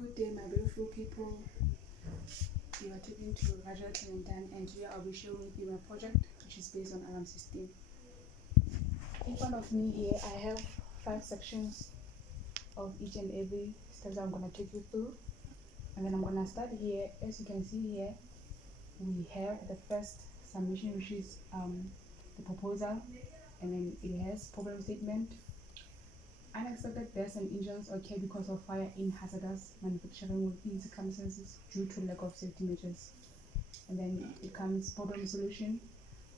Good day, my beautiful people. You are talking to Raja Clementine, and today I'll be sharing with you my project, which is based on alarm system. In front of me here, I have 5 sections of each and every step that I'm going to take you through. And then I'm going to start here. As you can see here, we have the first submission, which is the proposal, and then it has problem statement. Unexpected deaths and injuries occur because of fire in hazardous manufacturing within circumstances due to lack of safety measures. And then it comes problem solution.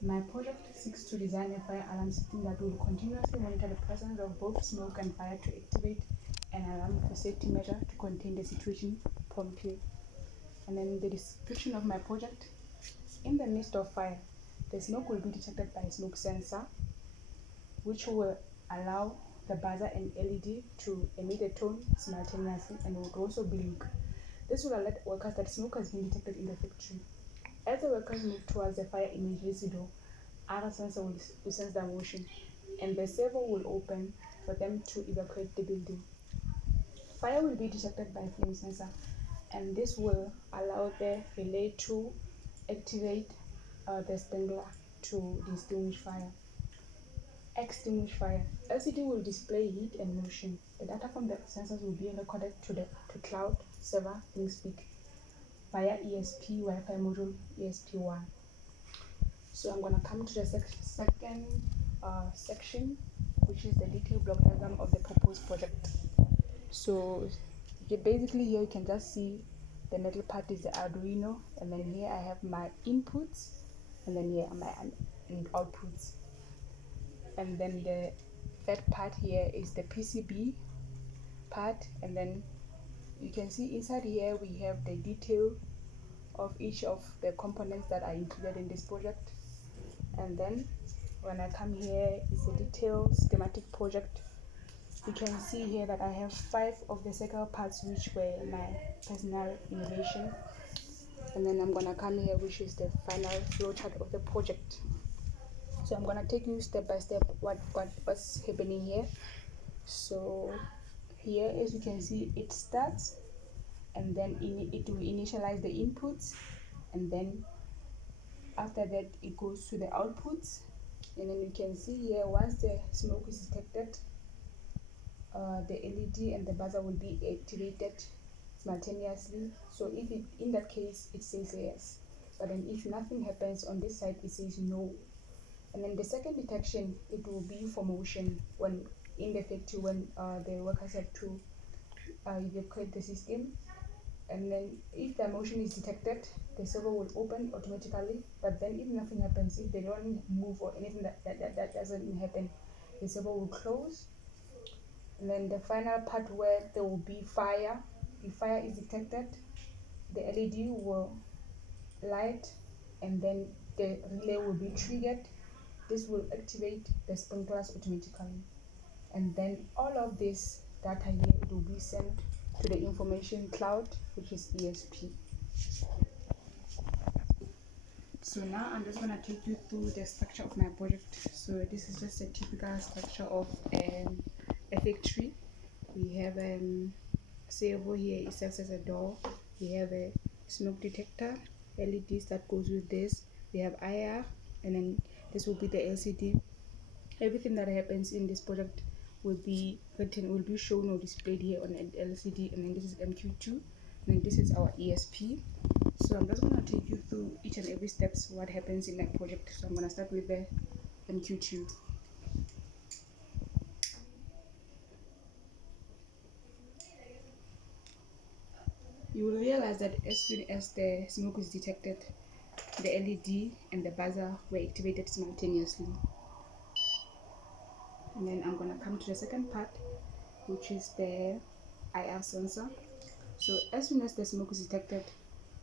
My project seeks to design a fire alarm system that will continuously monitor the presence of both smoke and fire to activate an alarm for safety measure to contain the situation promptly. And then the description of my project. In the midst of fire, the smoke will be detected by a smoke sensor, which will allow the buzzer and LED to emit a tone simultaneously and will also blink. This will alert workers that smoke has been detected in the factory. As the workers move towards the fire emergency door, other sensor will sense their motion, and the servo will open for them to evacuate the building. Fire will be detected by flame sensor, and this will allow the relay to activate the sprinkler to extinguish fire. Extinguish fire. LCD will display heat and motion. The data from the sensors will be recorded to cloud server ThinkSpeak via ESP Wi-Fi module ESP1. So I'm going to come to the second section, which is the detailed block diagram of the proposed project. So basically here you can just see the middle part is the Arduino, and then here I have my inputs, and then here are my outputs. And then the third part here is the PCB part, and then you can see inside here we have the detail of each of the components that are included in this project. And then when I come here is the detailed schematic project. You can see here that I have 5 of the circle parts, which were my personal innovation. And then I'm gonna come here, which is the final flowchart of the project. So I'm gonna take you step by step what's happening here. So here, as you can see, it starts, and then it will initialize the inputs, and then after that it goes to the outputs. And then you can see here, once the smoke is detected, the LED and the buzzer will be activated simultaneously. So if in that case it says yes, but then if nothing happens on this side, it says no. And then the second detection, it will be for motion when in the factory, when the workers have to evacuate the system. And then if the motion is detected, the servo will open automatically. But then if nothing happens, if they don't move or anything that doesn't happen, the servo will close. And then the final part, where there will be fire, if fire is detected, the LED will light, and then the relay will be triggered. This will activate the sprinklers automatically, and then all of this data here, it will be sent to the information cloud, which is ESP. So now I'm just going to take you through the structure of my project. So this is just a typical structure of a factory. We have servo here, it serves as a door. We have a smoke detector, LEDs that goes with this. We have IR, and then this will be the LCD. Everything that happens in this project will be written, will be shown or displayed here on an LCD. And then this is MQ2, and then this is our ESP. So I'm just going to take you through each and every steps what happens in that project. So I'm going to start with the MQ2. You will realize that as soon as the smoke is detected, the LED and the buzzer were activated simultaneously. And then I'm going to come to the second part, which is the IR sensor. So as soon as the smoke is detected,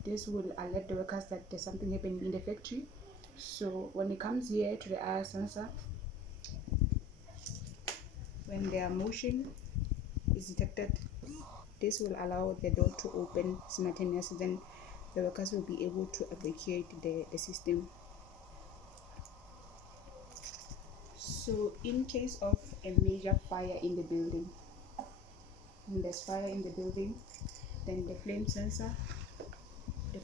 this will alert the workers that there's something happening in the factory. So when it comes here to the IR sensor, when their motion is detected, this will allow the door to open simultaneously. Then the workers will be able to evacuate the system. So in case of a major fire in the building, when there's fire in the building, then the flame sensor. The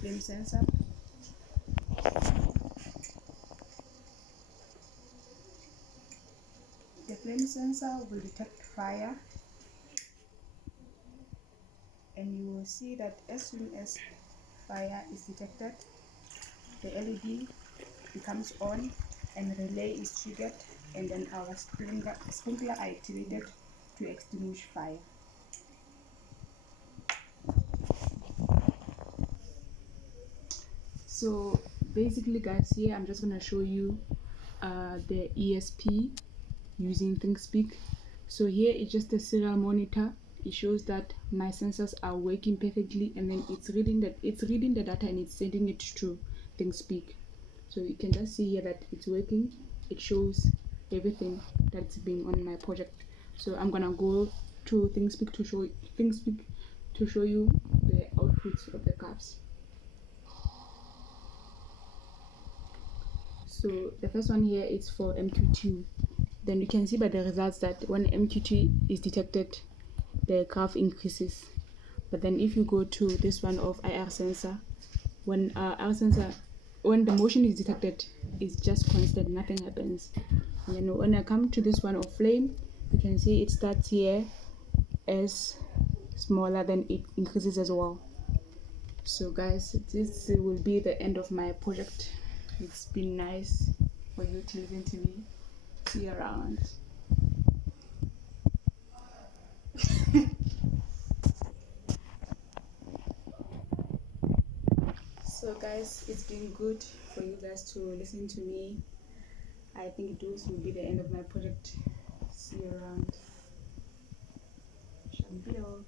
flame sensor will detect fire, and you will see that as soon as fire is detected, the LED becomes on and relay is triggered, and then our sprinkler are activated to extinguish fire. So basically guys, here I'm just gonna show you the ESP using ThinkSpeak. So here it's just a serial monitor. It shows that my sensors are working perfectly, and then it's reading the data and it's sending it to ThinkSpeak. So you can just see here that it's working. It shows everything that's been on my project. So I'm gonna go to ThinkSpeak to show you the outputs of the curves. So the first one here is for MQ2. Then you can see by the results that when MQ2 is detected, the curve increases. But then if you go to this one of IR sensor, when when the motion is detected, it's just constant, nothing happens. And then when I come to this one of flame, you can see it starts here as smaller, then it increases as well. So guys, this will be the end of my project. It's been nice for you to listen to me. See you around. So guys, it's been good for you guys to listen to me. I think this will be the end of my project. See you around. Shambio.